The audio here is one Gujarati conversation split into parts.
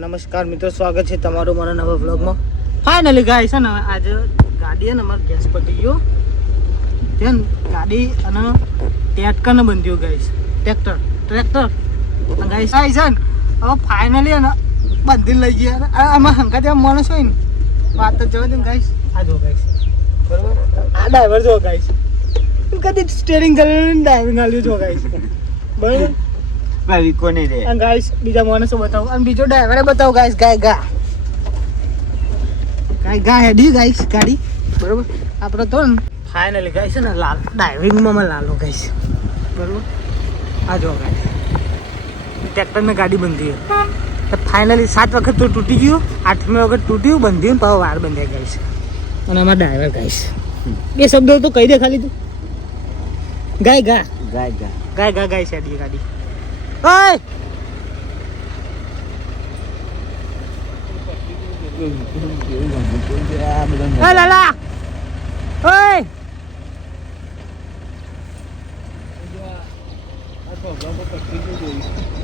નમસ્કાર મિત્રો, સ્વાગત છે તમારું મારા નવા વ્લોગમાં. ફાઇનલી ગાઈસ છે ને આજે ગાડી ને અમારે ગેસ પટી ગયો છે ને ગાડી અને ટ્રેક્ટર ને બંધ્યો ગાઈસ. ટ્રેક્ટર ગાઈસ છે ને હવે ફાઇનલી ને બંધી લઈ ગયા. આમાં હંકા ત્યાં માણસ હોય ને વાત તો જવા દે ને ગાઈસ. આ જો ગાઈસ, બરોબર, આ ડ્રાઈવર જો ગાઈસ, કદી સ્ટેરિંગ કરીને ડ્રાઇવિંગ આલ્યું જો ગાઈસ, બરોબર ભાઈ કોને રે. અને ગાઈસ બીજા માણસો બતાવો અને બીજો ડ્રાઈવરે બતાવો ગાઈસ. ગા હેડી ગાઈસ ગાડી, બરોબર. આપણે તો ને ફાઇનલી ગાઈસ છે ને લાલ ડ્રાઇવિંગમાં મને લાલો ગાઈસ, બરોબર. આ જો ગાઈસ ટ્રેક્ટરને ગાડી બંધી ફાઇનલી 7 વખત તો તૂટી ગયું, 8મી વખત તૂટ્યું, બંધ્યું ને પાછો વાર બંધ્યા ગાઈસ. અને અમારા ડ્રાઈવર ગાઈસ બે શબ્દો તો કહી દે ખાલી તું. ગાય ગાઈસ હેડી ગાડી. ઓય લાલા, ઓય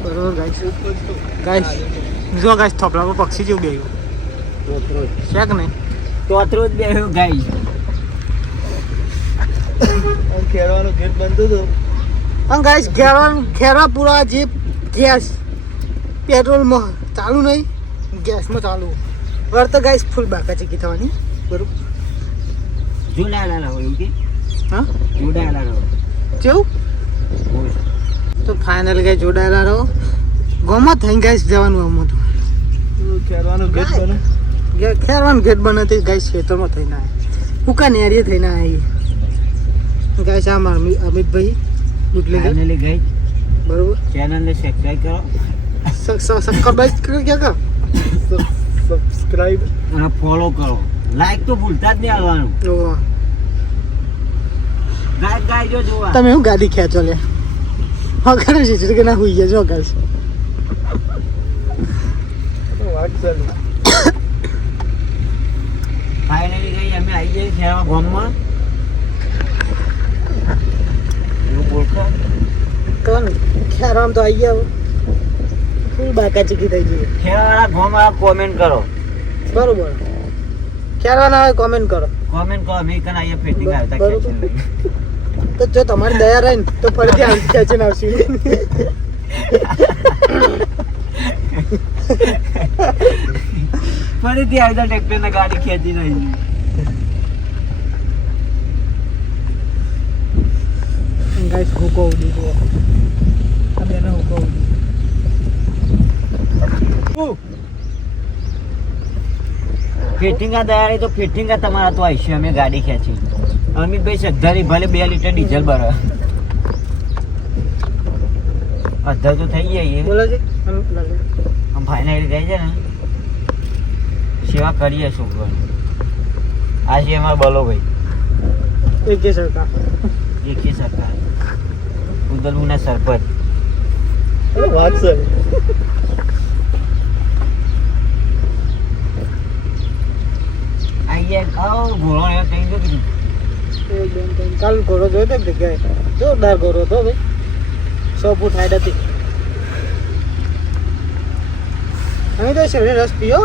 બરોબર ગાઈસ. જો ગાઈસ થોપલા પર પક્ષી જેવું બેહ્યું છે કે નહીં? તોતરો જ બેહ્યો ગાઈસ. ખેરવાનો ગેટ બંધ હતો. પણ ગાઈસ ખેરા પૂરા જે ગેસ પેટ્રોલમાં ચાલુ નહીં, ગેસમાં ચાલુ. વાર તો ગાઈસ ફૂલ બાકા ચીકી થવાની, બરોબર. જોડાયેલા હોય એવું કે? હા, જોડાયેલા રહો કેવું? તો ફાઇનલ ગાઈસ જોડાયેલા રહો. ગોમાં થઈને ગાઈસ જવાનું આમાં તો ખેરવાનો ગેટ બને. ખેરવાનું ગેટ બને તો ગાઈસ ખેતરમાં થઈને આવે, ઉકા નેરીએ થઈને આવે ગાઈસ. આ મારા અમિતભાઈ ફાઇનલી ગઈ, બરોબર. ચેનલને સબસ્ક્રાઇબ કરો. સબસ્ક્રાઇબ અને ફોલો કરો. લાઈક તો ભૂલતા જ નહીં આવવાનું. ગાય જો જોવા. તમે હું ગાડી ખેંચો લે હા કરે છે કે ના હોઈ ગયા જો ગાઈસ. ફાઇનલી ગઈ અમે આવી જઈએ ખેરવા ગામમાં. એવું બોલતો કોણ ખેરામ તો આવી ગયા, ફૂલ બાકા ચીકી થઈ ગઈ. ખેરવાળા ગામવાળા કોમેન્ટ કરો. બરોબર, ખેરવાના આવે કોમેન્ટ કરો. કોમેન્ટ કરો. અમે કન આઈએ ફિટિંગ આવતા બરોબર. ખેંચીને લઈ. તો જો તમારી દયા રહે ને તો ફરીથી આવી ખેંચીને આવશું. ફરીથી આવતા ટ્રેક્ટરને ગાડી ખેંચી નહીં. ગાઈસ હુકો ઉડી ગયો. આ બેનો હુકો ઉડી. ફિટિંગ દયાળી તો ફિટિંગ તમારા તો આવશે. અમે ગાડી ખેંચી. અમિતભાઈ સદ્ધારી ભલે 2 લીટર ડીઝલ ભરે, અડધા તો થઈ જાય. બોલો છે આમ ફાઇનલી ગઈ છે ને સેવા કરીએ છોકરો. આ છે અમારા બલો ભાઈ, એક જે સરકાર એકી સરકાર ઉદલમુના સરપંચ. વાત સર આઈએ આવો ઘોડો એવો કઈ દો કીધું. કાલ ઘોડો જોયો તો જગ્યાએ જોરદાર ઘોડો હતો ભાઈ, 100 ફૂટ હાઈટ હતી. અમે તો શેરડી રસ પીયો.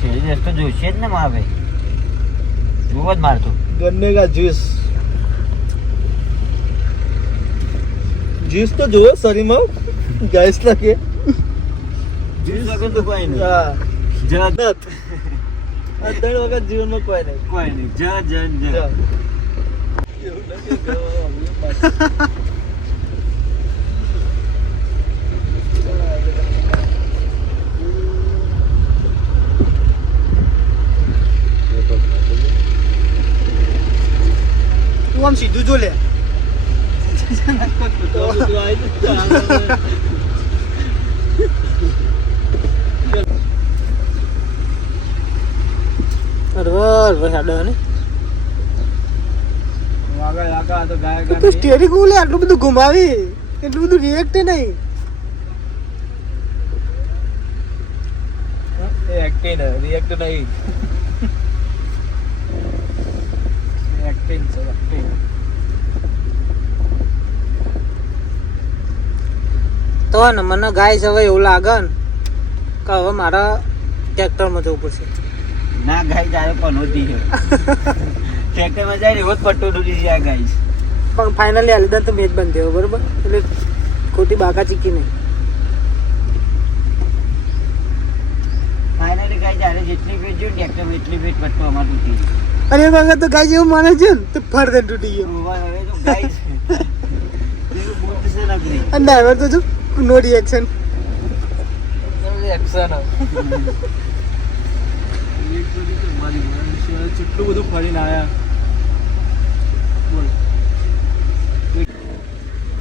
શેરડી રસ તો જોઈશે જ ને મારા ભાઈ, જોવો જ મારતો. ગન્ને કા જ્યુસ તો જોયો શરીરમાં ગેસ લાગે. જ્યુસ વગર તો કોઈ નહીં. હા, જત આ 3 વખત જીવનમાં કોઈ નહીં. કોઈ નહીં. જ તું આમ સીધું જો લે. સ્ટેરિંગ આટલું બધું ઘુમાવી, એટલું બધું રિએક્ટ નહીં. રિએક્ટ નહીં. એક્ટિંગ છે એક્ટિંગ. તો ને મને ગાઈસ હવે એવું લાગે ને કે હવે મારા ટ્રેક્ટરમાં જવું પડશે. ના ગાઈસ આરે પણ હોતી છે ટ્રેક્ટરમાં જાય એવો જ પટ્ટો તૂટી જાય ગાઈસ. પણ ફાઇનલી આ લીધા તો મેચ બંધ થયો બરોબર, એટલે ખોટી બાકા ચીકી નહીં. ફાઇનલી ગાઈસ આરે જેટલી વેટ જો ટ્રેક્ટરમાં એટલી વેટ પટ્ટો અમાર તૂટી ગયો. અરે બાકા તો ગાય એવું માને છે ને તો ફરતે તૂટી ગયો. હવે તો ગાઈસ બહુ છે નકરી અને ડ્રાઈવર તો જો નો રિએક્શન. કેટલું બધું ફરીને આયા. બોલ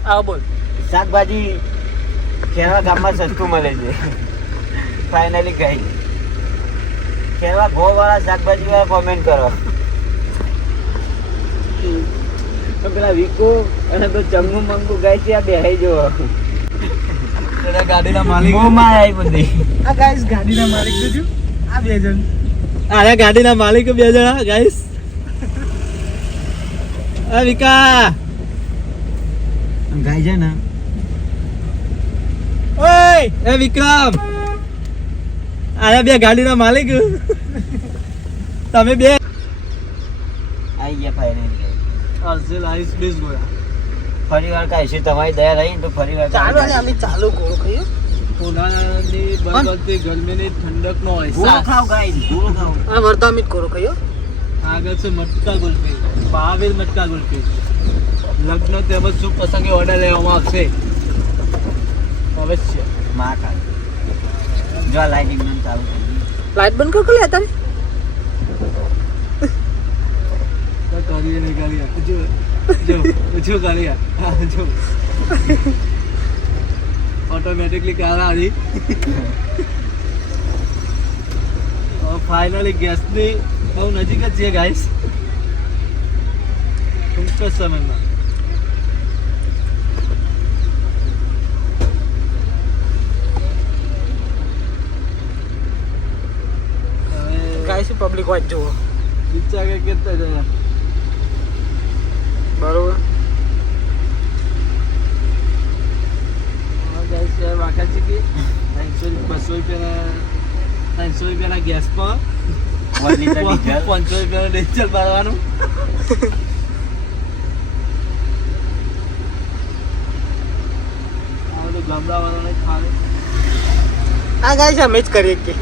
આવો બોલ. શાકભાજી ખેરવા ગામમાં સસ્તું મળે છે ફાઇનલી ગાઈસ. ખેરવા ગોવાળા શાકભાજી વાળા કોમેન્ટ કરો. તો પેલા વિકો અને તો ચંગુ મંગુ ગાય છે આ બેહાઈ જો ગાડીના માલિક મોમાં આવી બધી. આ ગાઈસ ગાડીના માલિક તો જો આ બે જણ. અરે ગાડીના માલિક બે જણા ગાઈસ. આ વિકા ગાય છે ને ઓય એ વિક્રમ અરે બે ગાડીના માલિક તમે બે આવી ગયા ફાઇનલી. અરસેલ આઈસ બેસ ગોયા. ફરી વાર કાંઈ છે તમારી દયા રહી તો ફરી વાર ચાલો ને અમે ચાલુ ગોળો ખાઈએ. ઉનાળાની બળબળતી ગરમીની ઠંડકનો ગોળો અહેસાસ. ખાઓ ગાઈસ ગોળો ખાઓ. આ વર્તા અમે જ ગોળો ખાઈએ. આગળ છે મટકા ગુલ્ફી, મહાવીર મટકા ગુલ્ફી. લગ્ન તેમજ શુભ પ્રસંગે ઓર્ડર લેવામાં આવશે અવશ્ય. માં ખા જો લાઇટિંગ બંધ ચાલુ કરી દીધી. લાઈટ બંધ કર લે તારે. તો કરીએ નહીં કરીએ જો જો જો કરીએ હા જો ઓટોમેટિકલી કાર આવી. ફાઇનલી ગેસની બહુ નજીક જ છે ગાઈસ. ટૂંક જ સમયમાં ગાઈસ પબ્લિક વાચ જુઓ વિચાર કે કેટલા જણા બરોબર. ગાઈસ યાર વાકા છે કે 300 રૂપિયાના ગેસ પર 1 લીટર ડીઝલ 500 રૂપિયાનું ડીઝલ ભરવાનું. આ બધું ગામડાવાળાને ખાવે. આ ગાઈસ અમે જ કરીએ કે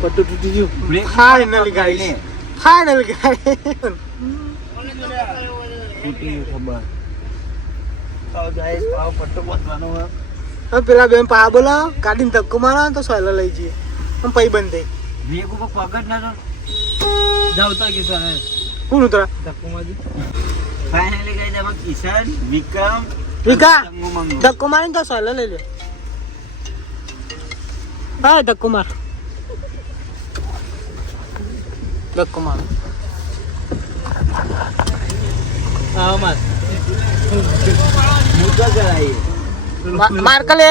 પટ્ટું તૂટી ગયું. ફાઇનલી ગાઈસ ફાઇનલી ગાઈસ તૂટી ગયું ખબર. આવો ગાઈસ આવો પટ્ટો બાંધવાનો હોય. હવે પેલા બેન પા બોલાવો ગાડીને ધક્કો મારો તો સોયલા લઈ જઈએ આમ પૈ બંધ થઈ. બ્રેક ઉપર પગ જ નતો. જાવતા કિસ્સા હે કોણ ઉતરા ધક્કોમાંથી. ફાઇનલી ગાઈસ એમાં કિશન વિક્રમ વિકા ચંગુ મંગુ. ધક્કો મારીને તો સોયલા લઈ લે. હા ધક્કો માર ધક્કો માર. આવો માર મુદ્દો કરાઈએ. માર કે લે.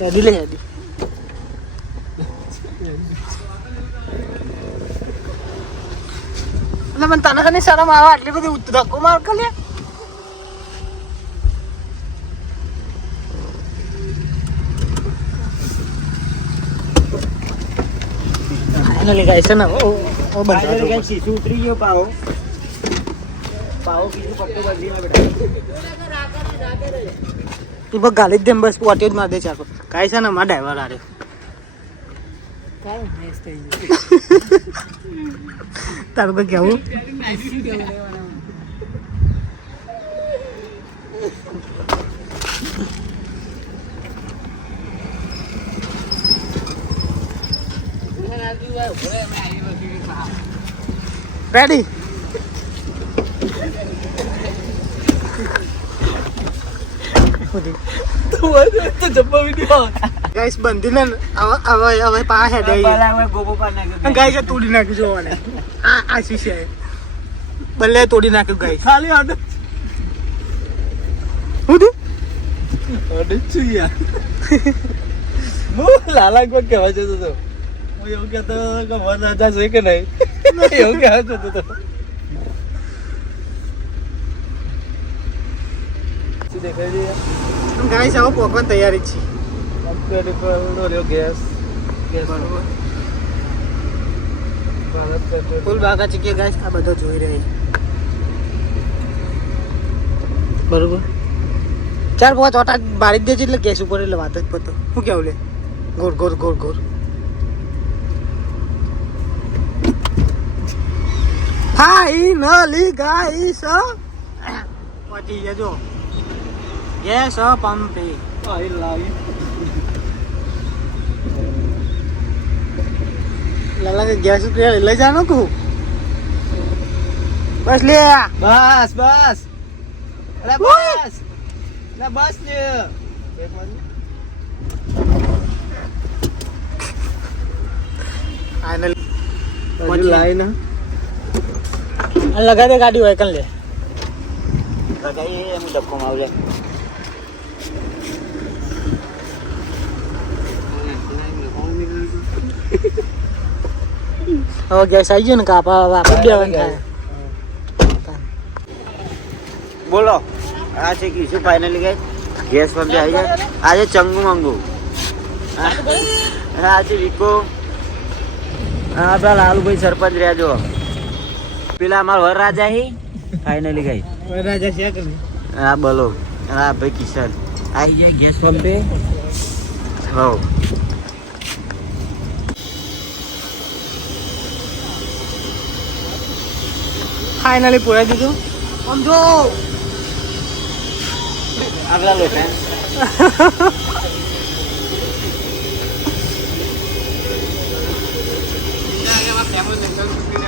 હેડી લે હેડી. એટલે મને તને કને શરમ આવે આટલી બધી ધક્કો માર કે લે. ફાઇનલી ગાઈસ છે ને ઓ બંધ ફાઇનલી ગાઈસ શીશુ ઉતરી ગયો પાવો કીધું પટ્ટો બાંધીને બેઠા. તું બસ ગાલી જ દેમ બસ પોટી જ માર દે ચાકો. કાંઈ છે ને મારા ડ્રાઈવર આરે તારું કઈ કેવું. રેડી તો જબ્બા વિડિયો ગાઈસ બંધીને હવે પા હેડ પહેલા હવે ગોપો પાર નાખ્યો. ગાઈસ તોડી નાખ્યું જોવાને આ શીશે બલ્લે તોડી નાખ્યું ગાઈસ. ખાલી આડો હું તું ગાડી જ છું યાર. હું લાલા કોઈ કહેવા જતો હતો. હું એવું કહેતો કે 1000 છે કે નહીં એવું કહેવા જતો હતો. શું દેખાય છે યાર? ગાઈસ આવો પોકવાની તૈયારી છે. કંપની પર ઉડો રહ્યો ગેસ. બરોબર. ભારત પેટ્રોલ. ફૂલ બાગા છે કે ગાઈસ આ બધો જોઈ રહી. બરોબર. 4-5 ઓટા બાળી જ દેજે એટલે ગેસ ઉપર એટલે વાત જ પતો. શું કેવું લે? ગોર ગોર ગોર ગોર. ફાઇનલી ગાઈસ પહોંચી ગયા જો. ગેસ પંપે. આઈ લાવી. લાલા કે ગેસ ઉપર લઈ જાનો કુ. બસ લે. બસ બસ. અરે બસ. ના બસ લે. એક વાર. ફાઇનલી હજુ લાઈ ના. લગા દે ગાડી હોય કન લે. લગાઈએ એમ ધક્કો મારજે. હવે ગેસ આવી ગયો ને કાપા વાપર દેવાનું થાય. બોલો આ છે કે શું ફાઇનલી ગઈ ગેસ પંપે આવી જાય. આજે ચંગુ મંગુ આ છે વિકો. હા પેલા લાલુભાઈ સરપંચ રહ્યા જો. પેલા અમારા વરરાજા હી ફાઇનલી ગઈ. રાજા છે કે નહીં? હા બોલો. હા ભાઈ કિશન આવી જાય ગેસ પંપે. હો ફાઇનલી પૂરા દીધું. આમ જો આગલા લોકો